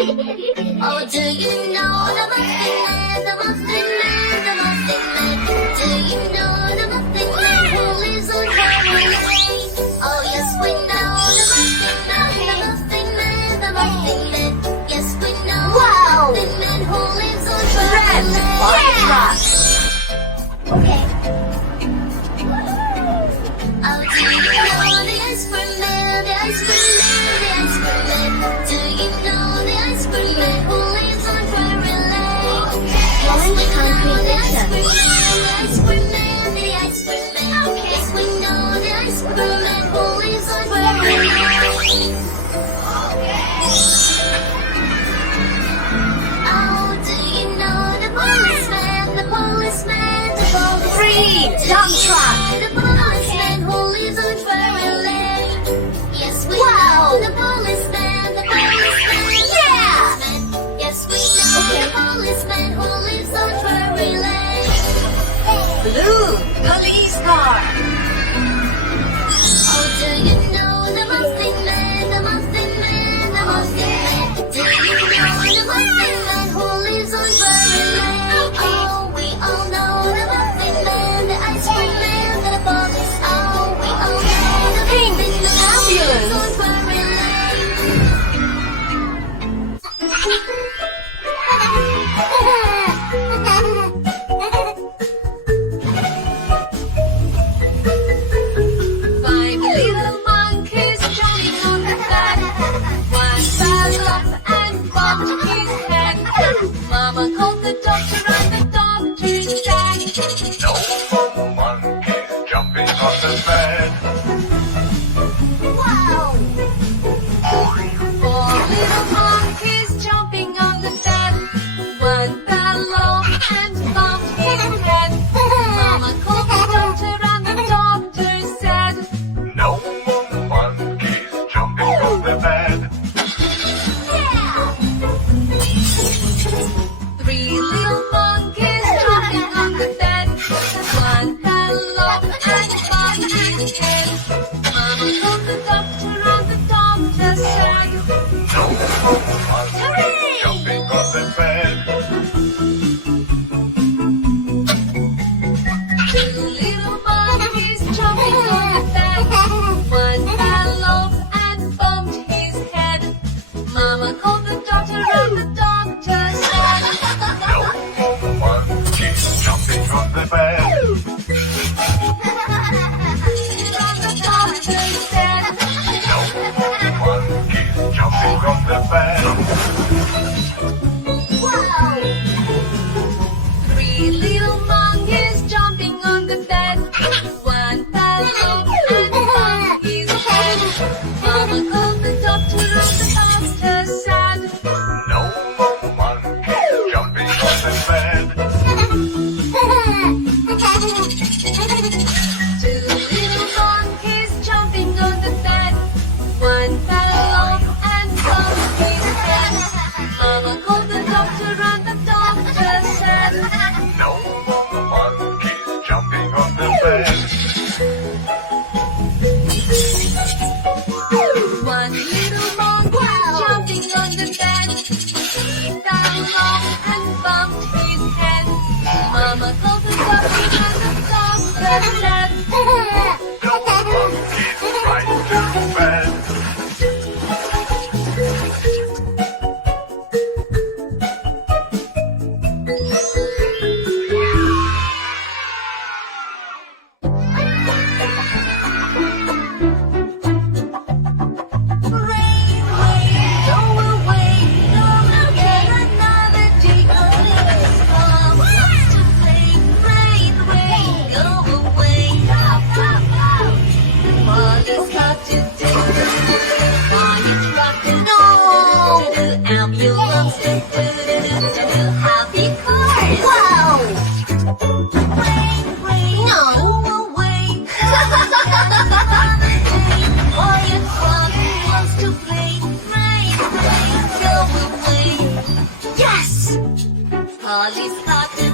Oh, do you know the Muffin Man, the Muffin Man, the Muffin Man? Do you know the Muffin Man who lives on Toddler Lane? Oh, yes, we know the Muffin Man, the Muffin Man, the Muffin Man. Yes, we know Wow! the Muffin Man who lives on Toddler Red, Lane. white rock. Okay. Oh, do you know the ice cream man, the ice cream man, the ice cream man? Do you know the ice cream man who lives on Toddler Lane? Yes, we know the ice cream man, the ice cream man, the ice cream man. Yes, we know the ice cream man who lives on Toddler Lane. Oh, do you know the policeman, the policeman, the policeman? Free, dump truck. The policeman who lives on Toddler Lane. Yes, we Wow. know the policeman, the policeman, Yeah. Yes, we know the policeman who lives on Toddler Lane. Blue, police car. Oh, do you know the Muffin Man, the Muffin Man, the Muffin Man? Do you know the Muffin Man who lives on Toddler Lane? Oh, we all know the Muffin Man, the ice cream man, the police. Oh, we all know the Pink Muffin Man who lives on ambulance. Toddler Five little monkeys jumping on the bed. One fell off and bumped his head. Mama called the doctor and the doctor said, No more monkeys jumping on the bed. Wow! Four little monkeys jumping on the bed. One fell off and bumped his head. Mama called the doctor and the doctor said, No more monkeys jumping on the bed. Yeah! Three little monkeys jumping on the bed. One fell off and bumped his head. Mama called the doctor and the doctor said, No more monkeys jumping on the bed. Two little monkeys jumping on the bed. One fell off and bumped his head. Mama called the doctor and the doctor said, No more monkeys jumping on the bed. and the doctor said, No more monkeys jumping on the bed. Wow! Three little monkeys jumping on the bed. One fell off and bumped his head. Mama called the doctor and the doctor said, No more monkeys jumping on the bed. two little monkeys jumping on the bed. One fell off and bumped his head. Mama called the doctor and the doctor said, No more monkeys jumping on the bed. one little monkey jumping on the bed. He fell off and bumped his head. Mama called the doctor and the doctor said, No monkeys right to bed. Rain, go away, come again another day. Please come to play. Rain, go away. Molly's got to do. Fire truck to do. Ambulance to do. Happy cars. Wow! Rain, go away. Fire truck wants to play. Rain, go away. Yes! Polly's got to do.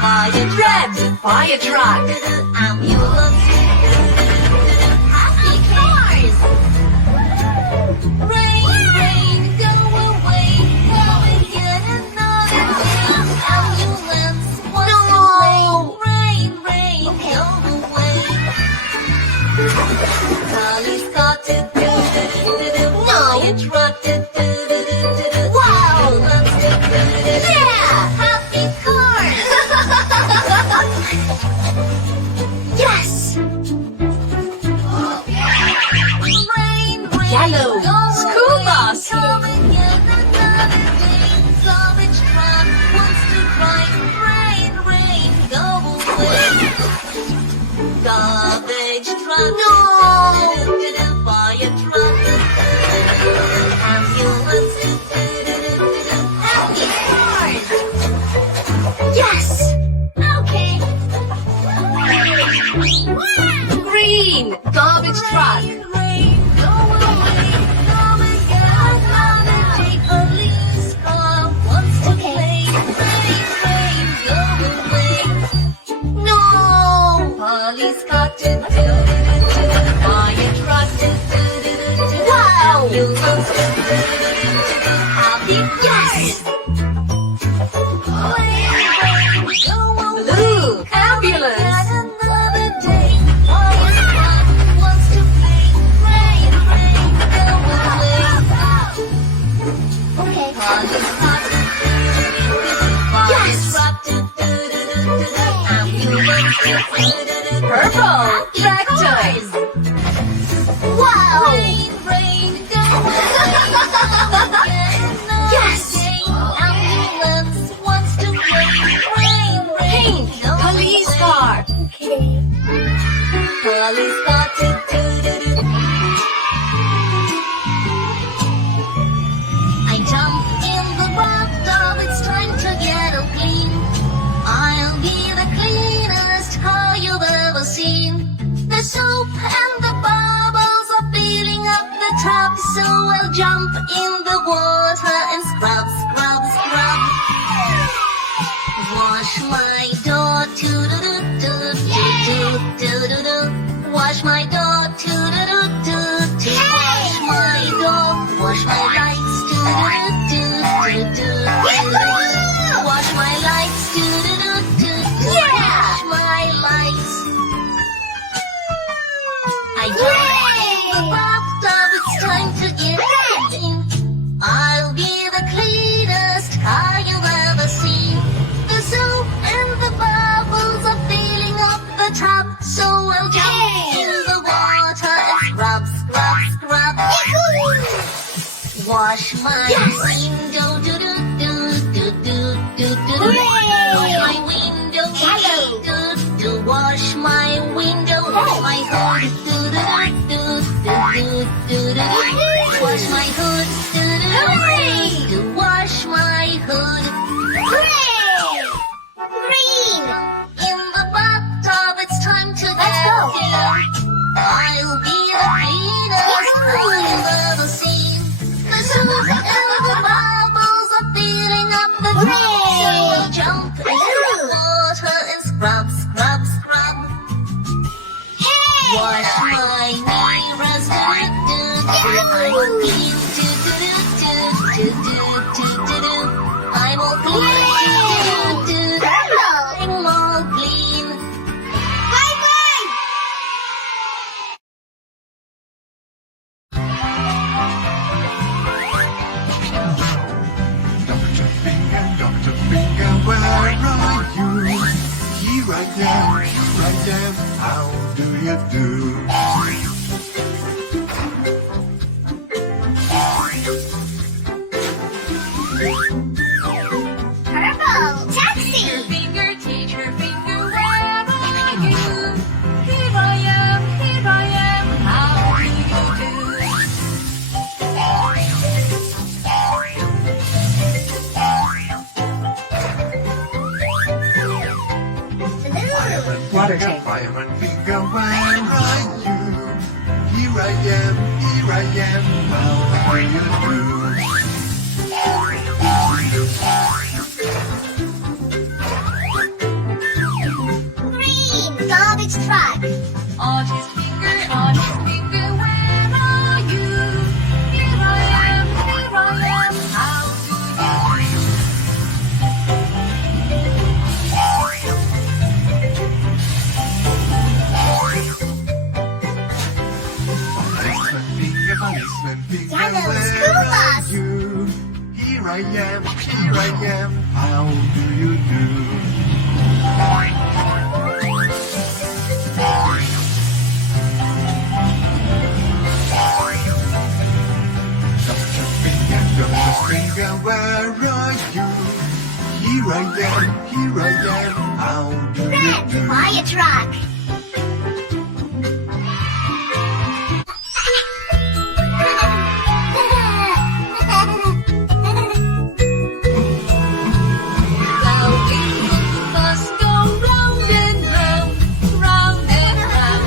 Fire Red, fire truck. ambulance. Happy cars. Rain, go Wow! Yeah! Happy corn! Yes! Rain, rain, Yellow. go School away. bus. Come again another day. Garbage truck wants to drive. Rain, rain, go away. Garbage truck. No. Fire truck. Ambulance. Happy corn. Yes! Okay. Green! Garbage truck. Rain, go away. Come again another day. Police car wants to play. Rain, rain, go away. No! Police car, fire truck, Wow! ambulance, happy Yes! Blue! Ambulance! Another day, fire truck wants to play. Rain, rain, go away. Okay. Police car, fire Yes! truck, ambulance, Purple! Tractors! Wow! rain, rain, go away. Yes! Ambulance wants to play. Rain, rain, Pink! go Police away. car! Police car, I jump in the bathtub, it's time to get all clean. I'll be the cleanest car you've ever seen. The soap and the bubbles are filling up the tub, so I'll jump in the water and scrub, scrub, scrub. Wash my door, do-do-do-do-do-do-do-do-do. Wash my door, do-do-do-do-do. Wash my door, wash my lights, do-do-do-do-do-do. Wash my lights, do-do-do-do-do. Wash my lights. I jump in the bathtub, it's time to get in. I'll be the cleanest car you've ever seen. The soap and the bubbles are filling up the tub, so I'll jump in the water and scrub, scrub, scrub. Wash my window, do do do do do do do. Wash my window, do do. Wash my window, wash my hood, do do do do do do. Wash my hood, do do do. Wash my hood. Green! In the bathtub, it's time to get Let's go. in. I'll be the cleanest car you've ever seen. The soap and the bubbles are filling up the tub, so I'll jump in the water and scrub, scrub, scrub. Wash my mirrors, do do do. I'm all clean, do do do do do do do do. I'm all clean, do do do. I'm all clean. Dr. Finger, where are you? Here I am, how do you do? Purple! Taxi! Teacher finger, where are you? Here I am, how do you Water tank. Fireman Finger, where are you? Here I am, how do you do? Green! Garbage truck! Artist finger, where are you? Here I am, how do you Policeman Finger, Yellow where school are bus! I am, here I am. How do you do? Dr. Finger, where are you? Here I am. How do you do? Buy a truck. The wheels of the bus go round and round, round and round,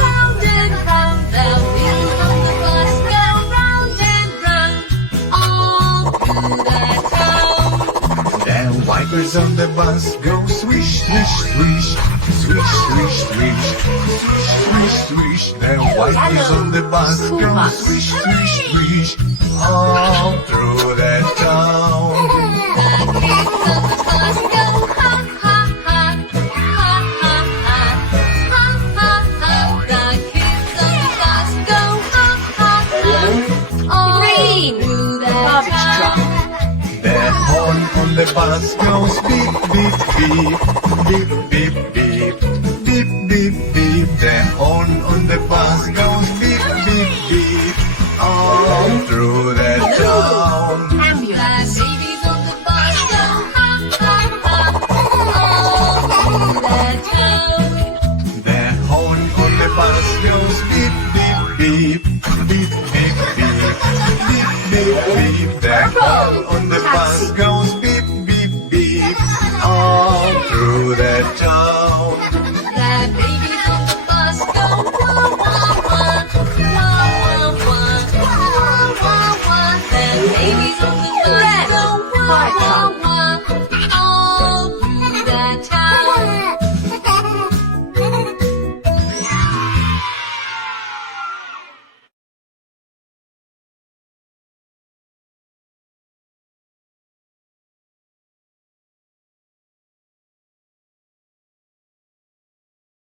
round and round. The wheels of the bus go round and round, all through the town. The wipers on the bus go swish, swish, swish, swish, swish, swish, swish, swish. The wipers on the bus go swish, swish, swish, all through the town. The kids of the bus go ha ha ha, ha ha ha, ha ha ha. The kids of the bus go ha ha ha, all through the town. The horn on the bus goes beep, beep, beep, beep, beep, beep, beep, beep, beep. The horn on the bus goes beep, beep, beep, all through the town. The babies on the bus go ha ha ha, all through the town. The horn on the bus goes beep, beep, beep, beep, beep, beep, beep, beep, beep. The horn on the